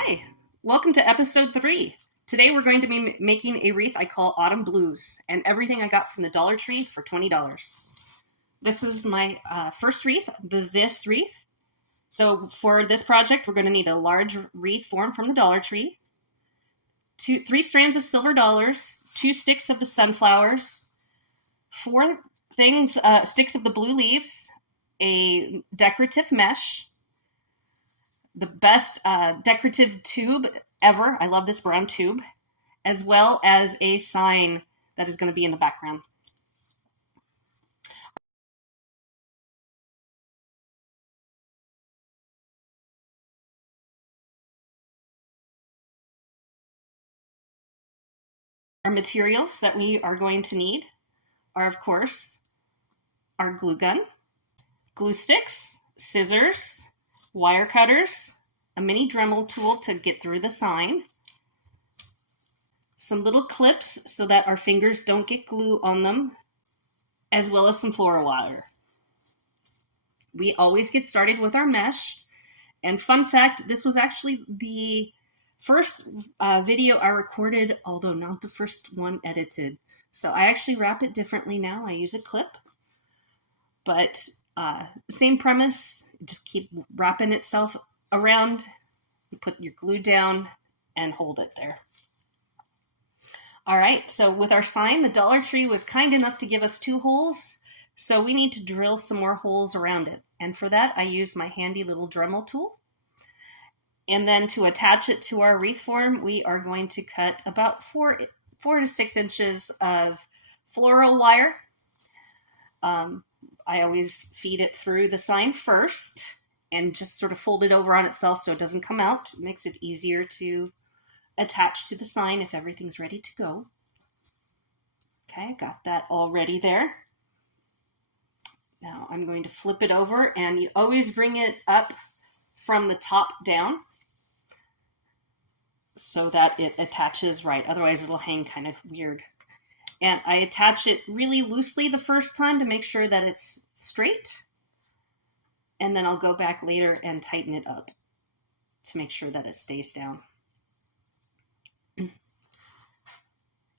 Hi, welcome to episode 3. Today we're going to be making a wreath I call Autumn Blues, and everything I got from the Dollar Tree for $20. This is my first wreath, this wreath. So for this project, we're going to need a large wreath form from the Dollar Tree, 3 strands of silver dollars, 2 sticks of the sunflowers, 4 sticks of the blue leaves, a decorative mesh, the best decorative tube ever. I love this brown tube, as well as a sign that is going to be in the background. Our materials that we are going to need are, of course, our glue gun, glue sticks, scissors, wire cutters, a mini Dremel tool to get through the sign, some little clips so that our fingers don't get glue on them, as well as some floral wire. We always get started with our mesh. And fun fact, this was actually the first video I recorded, although not the first one edited. So I actually wrap it differently now. I use a clip, but same premise. Just keep wrapping itself around. You put your glue down and hold it there. All right, so with our sign, the Dollar Tree was kind enough to give us 2 holes, so we need to drill some more holes around it. And for that, I use my handy little Dremel tool. And then to attach it to our wreath form, we are going to cut about 4 to 6 inches of floral wire. I always feed it through the sign first and just sort of fold it over on itself so it doesn't come out. It makes it easier to attach to the sign if everything's ready to go. Okay, got that all ready there. Now I'm going to flip it over, and you always bring it up from the top down so that it attaches right. Otherwise it'll hang kind of weird. And I attach it really loosely the first time to make sure that it's straight. And then I'll go back later and tighten it up to make sure that it stays down.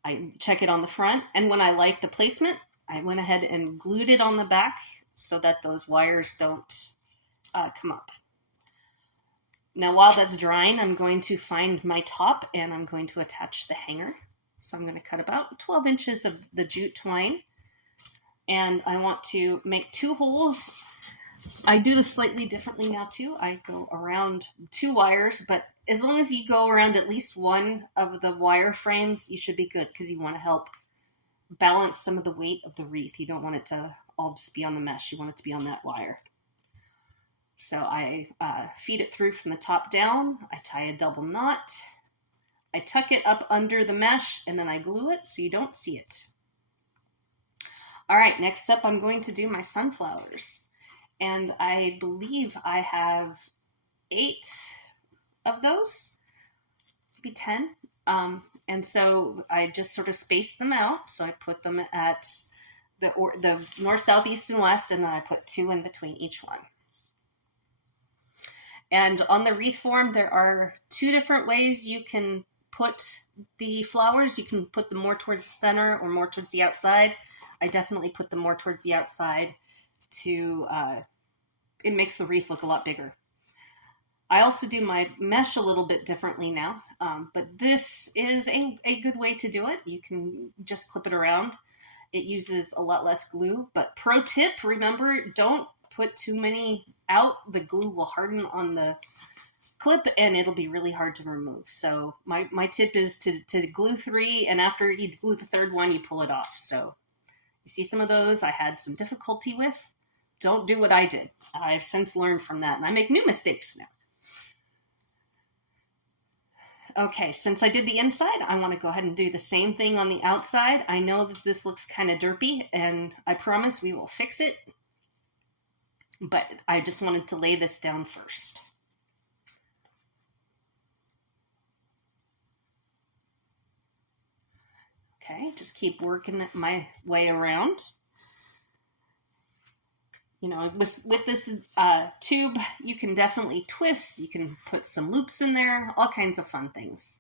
I check it on the front, and when I like the placement, I went ahead and glued it on the back so that those wires don't come up. Now while that's drying, I'm going to find my top and I'm going to attach the hanger. So I'm going to cut about 12 inches of the jute twine, and I want to make 2 holes. I do this slightly differently now too. I go around 2 wires, but as long as you go around at least one of the wire frames, you should be good, because you want to help balance some of the weight of the wreath. You don't want it to all just be on the mesh. You want it to be on that wire. So I feed it through from the top down. I tie a double knot. I tuck it up under the mesh, and then I glue it so you don't see it. All right, next up I'm going to do my sunflowers. And I believe I have 8 of those, maybe 10. And so I just sort of space them out. So I put them at the north, south, east, and west, and then I put 2 in between each one. And on the wreath form, there are 2 different ways you can put the flowers. You can put them more towards the center or more towards the outside. I definitely put them more towards the outside to, it makes the wreath look a lot bigger. I also do my mesh a little bit differently now, but this is a good way to do it. You can just clip it around. It uses a lot less glue, but pro tip, remember, don't put too many out. The glue will harden on the clip and it'll be really hard to remove. So my tip is to glue 3, and after you glue the 3rd one, you pull it off. So you see some of those I had some difficulty with. Don't do what I did. I've since learned from that, and I make new mistakes now. Okay, since I did the inside, I want to go ahead and do the same thing on the outside. I know that this looks kind of derpy, and I promise we will fix it, but I just wanted to lay this down first. Okay, just keep working my way around. You know, with this tube, you can definitely twist. You can put some loops in there, all kinds of fun things.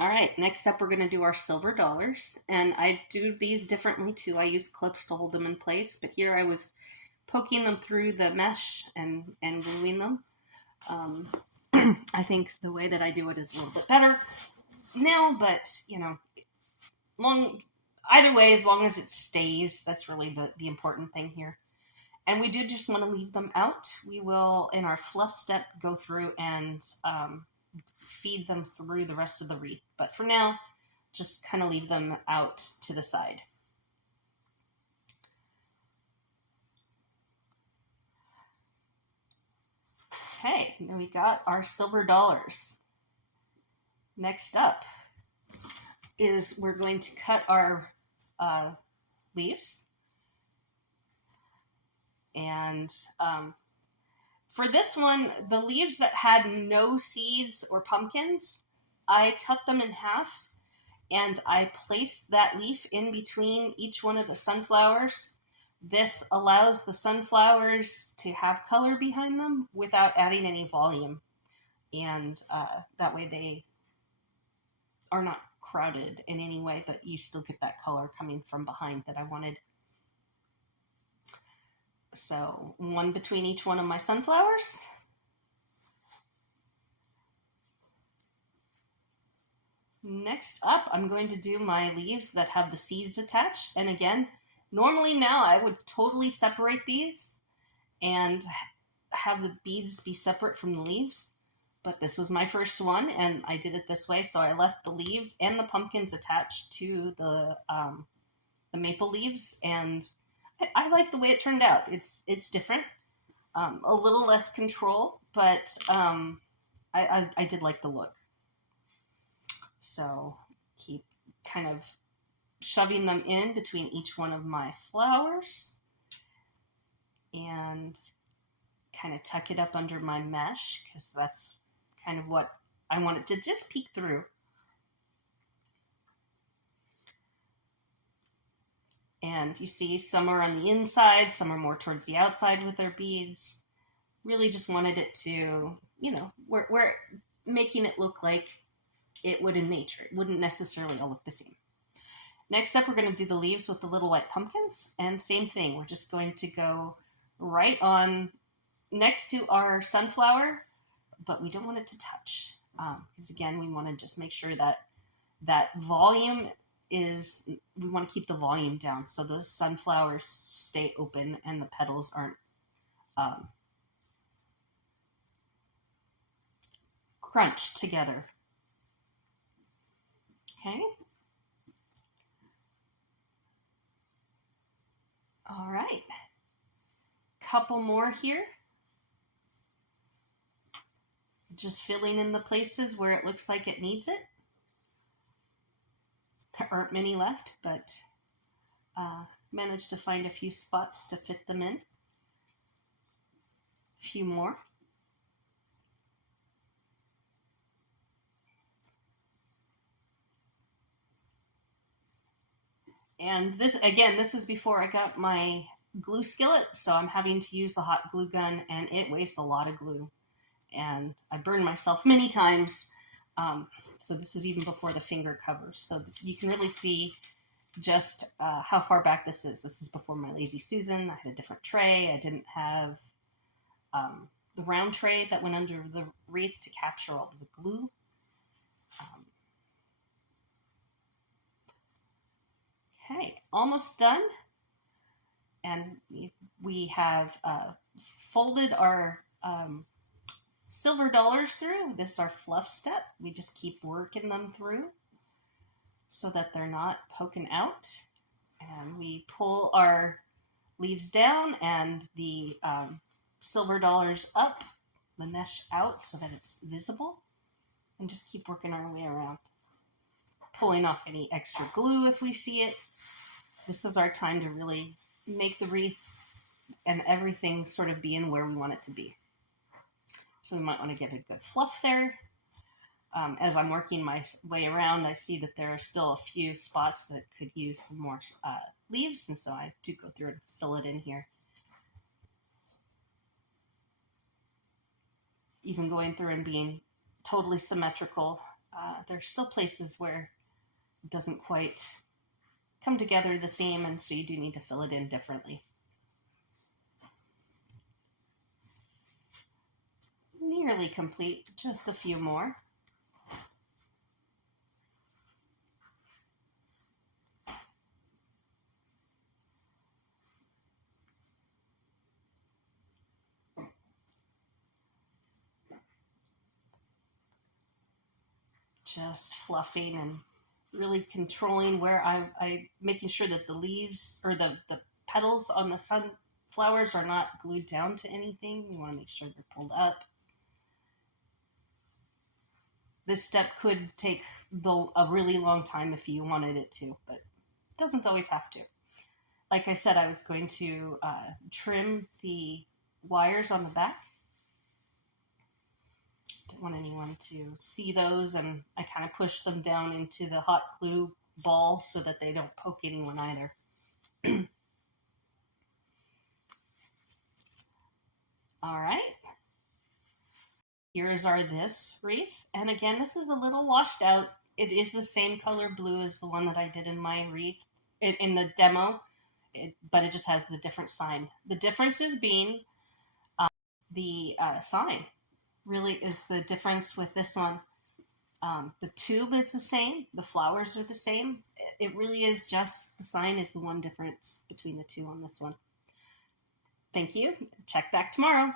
All right, next up we're going to do our silver dollars. And I do these differently too. I use clips to hold them in place, but here I was poking them through the mesh and gluing them. I think the way that I do it is a little bit better now, but you know, either way, as long as it stays, that's really the important thing here. And we do just want to leave them out. We will, in our fluff step, go through and feed them through the rest of the wreath. But for now, just kind of leave them out to the side. Okay, now we got our silver dollars. Next up is we're going to cut our leaves. And for this one, the leaves that had no seeds or pumpkins, I cut them in half and I placed that leaf in between each one of the sunflowers. This allows the sunflowers to have color behind them without adding any volume. And that way they are not crowded in any way, but you still get that color coming from behind that I wanted. So one between each one of my sunflowers. Next up, I'm going to do my leaves that have the seeds attached. And again, normally now I would totally separate these and have the beads be separate from the leaves. But this was my first one and I did it this way. So I left the leaves and the pumpkins attached to the maple leaves, and I like the way it turned out. It's different, a little less control, but I did like the look. So keep kind of shoving them in between each one of my flowers and kind of tuck it up under my mesh because that's kind of what I want it to just peek through. And you see some are on the inside, some are more towards the outside with their beads. Really just wanted it to, you know, we're making it look like it would in nature. It wouldn't necessarily all look the same. Next up, we're going to do the leaves with the little white pumpkins. And same thing, we're just going to go right on next to our sunflower, but we don't want it to touch. Because again, we want to just make sure that that volume is, we want to keep the volume down so those sunflowers stay open and the petals aren't crunched together. Okay. All right. Couple more here. Just filling in the places where it looks like it needs it. There aren't many left, but managed to find a few spots to fit them in. A few more. And this, again, this is before I got my glue skillet, so I'm having to use the hot glue gun, and it wastes a lot of glue. And I burned myself many times. So this is even before the finger covers. So you can really see just how far back this is. This is before my Lazy Susan. I had a different tray. I didn't have the round tray that went under the wreath to capture all the glue. Okay, almost done. And we have folded our silver dollars through. This is our fluff step. We just keep working them through so that they're not poking out. And we pull our leaves down and the silver dollars up, the mesh out so that it's visible, and just keep working our way around. Pulling off any extra glue if we see it. This is our time to really make the wreath and everything sort of be in where we want it to be. So we might want to get a good fluff there. As I'm working my way around, I see that there are still a few spots that could use some more leaves, and so I do go through and fill it in here. Even going through and being totally symmetrical, there's still places where it doesn't quite come together the same, and so you do need to fill it in differently. Nearly complete, just a few more. Just fluffing and really controlling where I making sure that the leaves or the petals on the sunflowers are not glued down to anything. You want to make sure they're pulled up. This step could take a really long time if you wanted it to, but it doesn't always have to. Like I said, I was going to trim the wires on the back. Didn't want anyone to see those, and I kind of push them down into the hot glue ball so that they don't poke anyone either. All right. Here's our this wreath. And again, this is a little washed out. It is the same color blue as the one that I did in my wreath, in the demo, but it just has the different sign. The difference is being the sign really is the difference with this one. The tube is the same. The flowers are the same. It really is just the sign is the one difference between the two on this one. Thank you. Check back tomorrow.